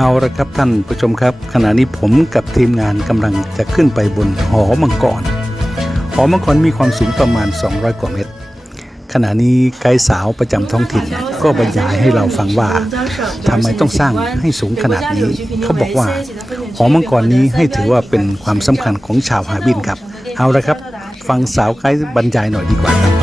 เอาละครับท่านผู้ชมครับ ขณะนี้ผมกับทีมงานกำลังจะขึ้นไปบนหอมังกร หอมังกรมีความสูงประมาณ 200 กว่าเมตร ขณะนี้ไกด์สาวประจำท้องถิ่น ก็บรรยายให้เราฟังว่าทำไมต้องสร้างให้สูงขนาดนี้ เขาบอกว่า หอมังกรนี้ให้ถือว่าเป็นความสำคัญของชาวฮาบินครับ เอาละครับ ฟังสาวไกด์บรรยายหน่อยดีกว่าครับ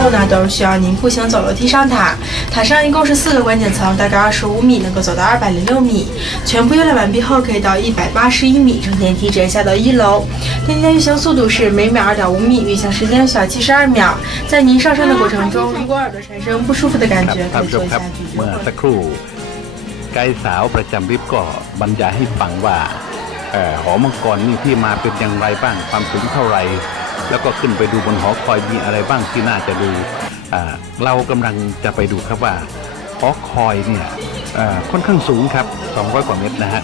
后呢，都是需要您步行走楼梯上塔。塔上一共是四个观景层，大概二十五米，能够走到二百零六米。全部优练完毕后，可以到一百八十一米，乘电梯直接下到一楼。电梯的运行速度是每秒二点五米，运行时间需要七十二秒。在您上升的过程中，如果耳朵产生不舒服的感 ครับ 觉， ท่า 可 น 以 ผู้ช 做 ม 一 ครั 下 บ 咀嚼 เมื่อ 法 สัก。ครู่ไกด์สาวประจำลิฟต์ก็บรรยายให้ฟังว่าเอ่อหอมังกรนี่ที่มาเป็นอย่างไรบ้างความสูงเท่าไหร่ แล้วก็ขึ้นไปดูบนหอคอยมีอะไรบ้างที่น่าจะดูเรากำลังจะไปดูครับว่าหอคอยเนี่ยค่อนข้างสูงครับ 200 กว่าเมตรนะฮะ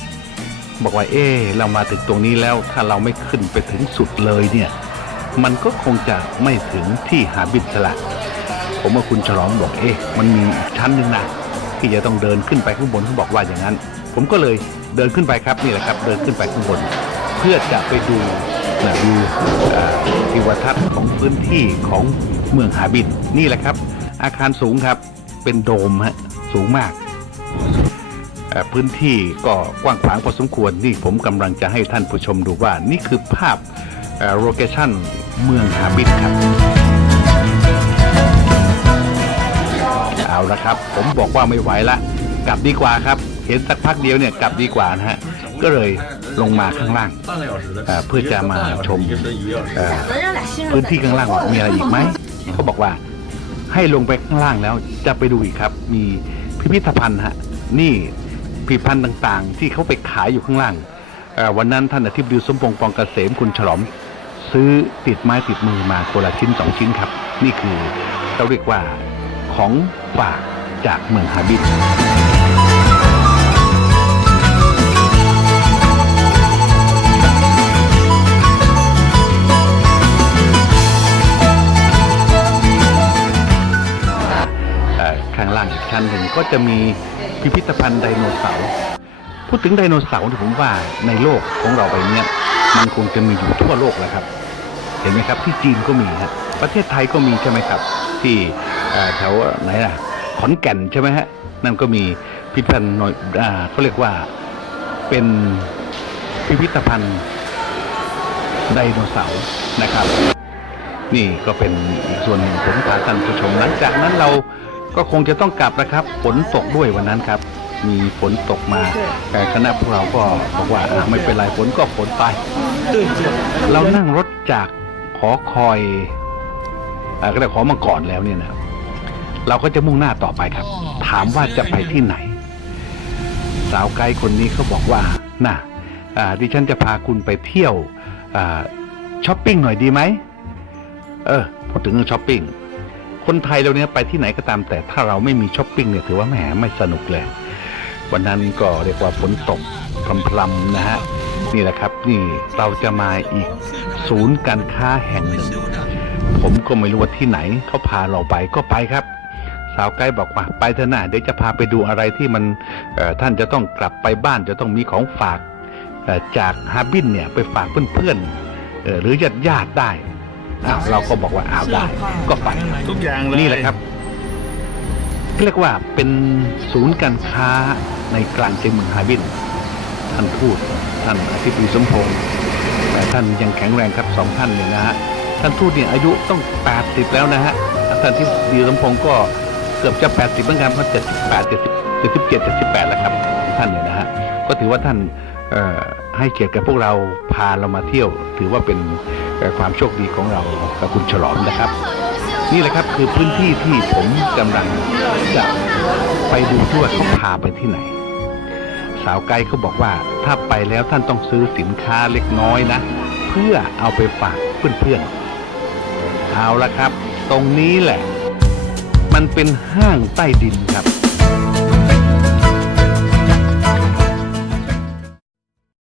บอกว่าเอ๊ะเรามาถึงตรงนี้แล้วถ้าเราไม่ขึ้นไปถึงสุดเลยเนี่ยมันก็คงจะไม่ถึงที่หาบินสละ ผมกับคุณฉลองบอกเอ๊ะมันมีอีกชั้นหนึ่งนะที่จะต้องเดินขึ้นไปข้างบนเขาบอกว่าอย่างนั้น ผมก็เลยเดินขึ้นไปครับนี่แหละครับ เดินขึ้นไปข้างบน เพื่อจะไปดู นะดูทิวทัศน์ของพื้นที่ของเมืองหาบินนี่แหละครับ อาคารสูงครับเป็นโดมฮะสูงมาก พื้นที่ก็กว้างขวางพอสมควรนี่ผมกำลังจะให้ท่านผู้ชมดูว่านี่คือภาพโลเคชั่นเมืองหาบินครับเอาละครับ ผมบอกว่าไม่ไหวละกลับดีกว่าครับ เห็นสักพักเดียวเนี่ยกลับดีกว่านะฮะ ก็เลยลงมาข้างล่างเอ่อเพื่อจะมาชมเอ่อพื้นที่ข้างล่างว่ามีอะไรอีกไหมเขาบอกว่าให้ลงไปข้างล่างแล้วจะไปดูอีกครับ มีพิพิธภัณฑ์ฮะนี่พิพิธภัณฑ์ต่างๆ ที่เขาไปขายอยู่ข้างล่างเอ่อวันนั้นท่านอธิบดีสมพงษ์ปองเกษมคุณฉลอม ซื้อติดไม้ติดมือมาคนละชิ้นสองชิ้นครับ นี่คือเราเรียกว่าของฝากจากเมืองฮาร์บิน ข้างล่างอีกชั้นหนึ่งก็จะมีพิพิธภัณฑ์ไดโนเสาร์พูดถึงไดโนเสาร์นี่ผมว่าในโลกของเราใบเนี้ยมันคงจะมีอยู่ทั่วโลกแล้วครับ เห็นไหมครับที่จีนก็มีฮะประเทศไทยก็มีใช่ไหมครับ ที่แถวไหนล่ะขอนแก่นใช่ไหมฮะนั่นก็มีพิพิธภัณฑ์หน่อยอ่าเขาเรียกว่าเป็นพิพิธภัณฑ์ไดโนเสาร์นะครับ นี่ก็เป็นอีกส่วนหนึ่งผมพาท่านผู้ชมหลังจากนั้นเรา ก็คงจะต้องกลับนะครับฝนตกด้วยวันนั้นครับ มีฝนตกมาแต่คณะพวกเราก็บอกว่าอะไม่เป็นไรฝนก็ฝนไป เรานั่งรถจากหอคอยอ่าก็ได้หอมาก่อนแล้วเนี่ยนะเราก็จะมุ่งหน้าต่อไปครับ ถามว่าจะไปที่ไหน สาวไกด์คนนี้เขาบอกว่าน่ะอ่าดิฉันจะพาคุณไปเที่ยวอ่าช้อปปิ้งหน่อยดีไหม เออพูดถึงเรื่องช้อปปิ้ง คนไทยเราเนี่ยไปที่ไหนก็ตามแต่ถ้าเราไม่มีช้อปปิ้งเนี่ยถือว่าแหมไม่สนุกเลย วันนั้นก็เรียกว่าฝนตกพรำๆนะฮะนี่แหละครับนี่เราจะมาอีกศูนย์การค้าแห่งหนึ่ง ผมก็ไม่รู้ว่าที่ไหนเขาพาเราไปก็ไปครับ สาวไกด์บอกว่าไปเถอะนะเดี๋ยวจะพาไปดูอะไรที่มันท่านจะต้องกลับไปบ้านจะต้องมีของฝากจากฮาร์บินเนี่ยไปฝากเพื่อนๆหรือญาติญาติได้ อ้าวเราก็บอกว่าอ้าวได้ ก็ไปทุกอย่างเลยนี่แหละครับเรียกว่าเป็นศูนย์การค้าในกลางใจเมืองฮาร์บิน ท่านพูดท่านอธิบดีสมพงศ์แต่ท่านยังแข็งแรงครับสองท่านเนี่ยนะฮะท่านทูตเนี่ยอายุต้อง 80 แล้วนะฮะท่านที่ดีสมพงศ์ก็เกือบจะ 80เหมือนกันเพราะ78 70 77 78แล้วครับท่านเนี่ยนะฮะก็ถือว่าท่านเอ่อให้เกียรติกับพวกเราพาเรามาเที่ยว ถือว่าเป็นเอ่อ ความโชคดีของเรากับคุณฉลอมนะครับ นี่แหละครับคือพื้นที่ที่ผมกำลังจะไปดูที่ว่าเขาพาไปที่ไหน สาวไกด์เขาบอกว่าถ้าไปแล้วท่านต้องซื้อสินค้าเล็กน้อยนะ เพื่อเอาไปฝากเพื่อนๆเอาละครับ ตรงนี้แหละ มันเป็นห้างใต้ดินครับ